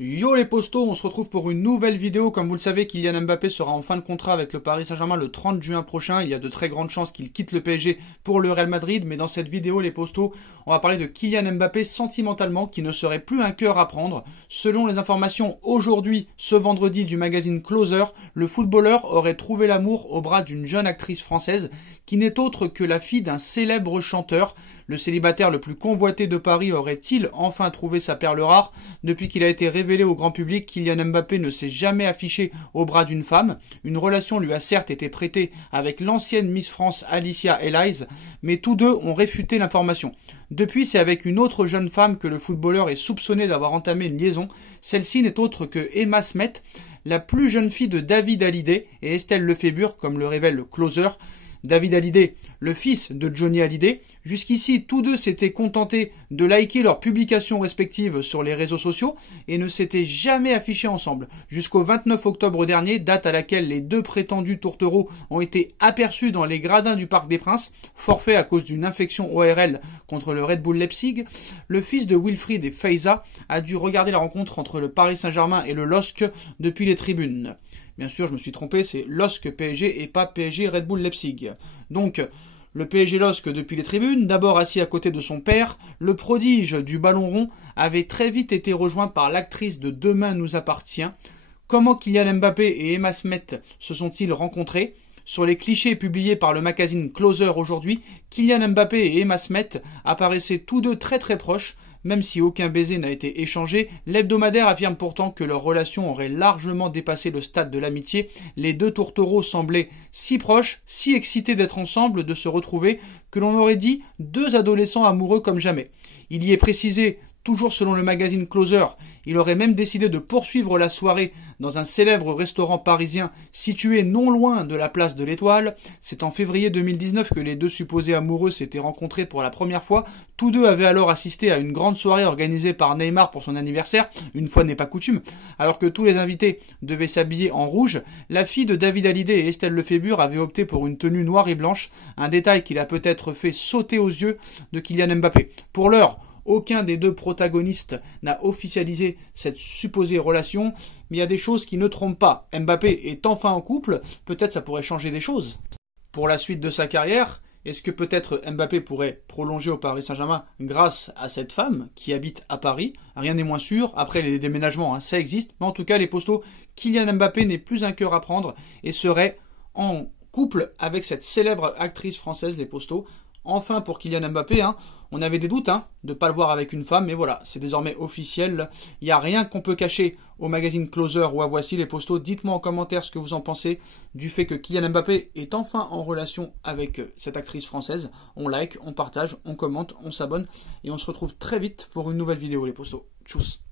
Yo les postos, on se retrouve pour une nouvelle vidéo. Comme vous le savez, Kylian Mbappé sera en fin de contrat avec le Paris Saint-Germain le 30 juin prochain. Il y a de très grandes chances qu'il quitte le PSG pour le Real Madrid. Mais dans cette vidéo, les postos, on va parler de Kylian Mbappé sentimentalement, qui ne serait plus un cœur à prendre. Selon les informations aujourd'hui, ce vendredi du magazine Closer, le footballeur aurait trouvé l'amour au bras d'une jeune actrice française qui n'est autre que la fille d'un célèbre chanteur. Le célibataire le plus convoité de Paris aurait-il enfin trouvé sa perle rare? Depuis qu'il a été révélé au grand public, Kylian Mbappé ne s'est jamais affiché au bras d'une femme. Une relation lui a certes été prêtée avec l'ancienne Miss France Alicia Elise, mais tous deux ont réfuté l'information. Depuis, c'est avec une autre jeune femme que le footballeur est soupçonné d'avoir entamé une liaison. Celle-ci n'est autre que Emma Smith, la plus jeune fille de David Hallyday et Estelle Lefébure, comme le révèle le Closer. David Hallyday, le fils de Johnny Hallyday. Jusqu'ici, tous deux s'étaient contentés de liker leurs publications respectives sur les réseaux sociaux et ne s'étaient jamais affichés ensemble. Jusqu'au 29 octobre dernier, date à laquelle les deux prétendus tourtereaux ont été aperçus dans les gradins du Parc des Princes, forfait à cause d'une infection ORL contre le Red Bull Leipzig. Le fils de Wilfried et Faiza a dû regarder la rencontre entre le Paris Saint-Germain et le LOSC depuis les tribunes. Bien sûr, je me suis trompé, c'est LOSC PSG et pas PSG Red Bull Leipzig. Donc, le PSG LOSC depuis les tribunes, d'abord assis à côté de son père, le prodige du ballon rond avait très vite été rejoint par l'actrice de Demain nous appartient. Comment Kylian Mbappé et Emma Smith se sont-ils rencontrés? Sur les clichés publiés par le magazine Closer aujourd'hui, Kylian Mbappé et Emma Smith apparaissaient tous deux très proches. Même si aucun baiser n'a été échangé, l'hebdomadaire affirme pourtant que leur relation aurait largement dépassé le stade de l'amitié. Les deux tourtereaux semblaient si proches, si excités d'être ensemble, de se retrouver, que l'on aurait dit deux adolescents amoureux comme jamais. Il y est précisé, toujours selon le magazine Closer, il aurait même décidé de poursuivre la soirée dans un célèbre restaurant parisien situé non loin de la place de l'Étoile. C'est en février 2019 que les deux supposés amoureux s'étaient rencontrés pour la première fois. Tous deux avaient alors assisté à une grande soirée organisée par Neymar pour son anniversaire, une fois n'est pas coutume. Alors que tous les invités devaient s'habiller en rouge, la fille de David Hallyday et Estelle Lefébure avait opté pour une tenue noire et blanche, un détail qui l'a peut-être fait sauter aux yeux de Kylian Mbappé. Pour l'heure, aucun des deux protagonistes n'a officialisé cette supposée relation, mais il y a des choses qui ne trompent pas. Mbappé est enfin en couple, peut-être ça pourrait changer des choses. Pour la suite de sa carrière, est-ce que peut-être Mbappé pourrait prolonger au Paris Saint-Germain grâce à cette femme qui habite à Paris? Rien n'est moins sûr, après les déménagements, ça existe, mais en tout cas les postos, Kylian Mbappé n'est plus un cœur à prendre et serait en couple avec cette célèbre actrice française, les postos. Enfin pour Kylian Mbappé, on avait des doutes de ne pas le voir avec une femme, mais voilà, c'est désormais officiel. Il n'y a rien qu'on peut cacher au magazine Closer ou à Voici les postos. Dites-moi en commentaire ce que vous en pensez du fait que Kylian Mbappé est enfin en relation avec cette actrice française. On like, on partage, on commente, on s'abonne et on se retrouve très vite pour une nouvelle vidéo les postos. Tchuss.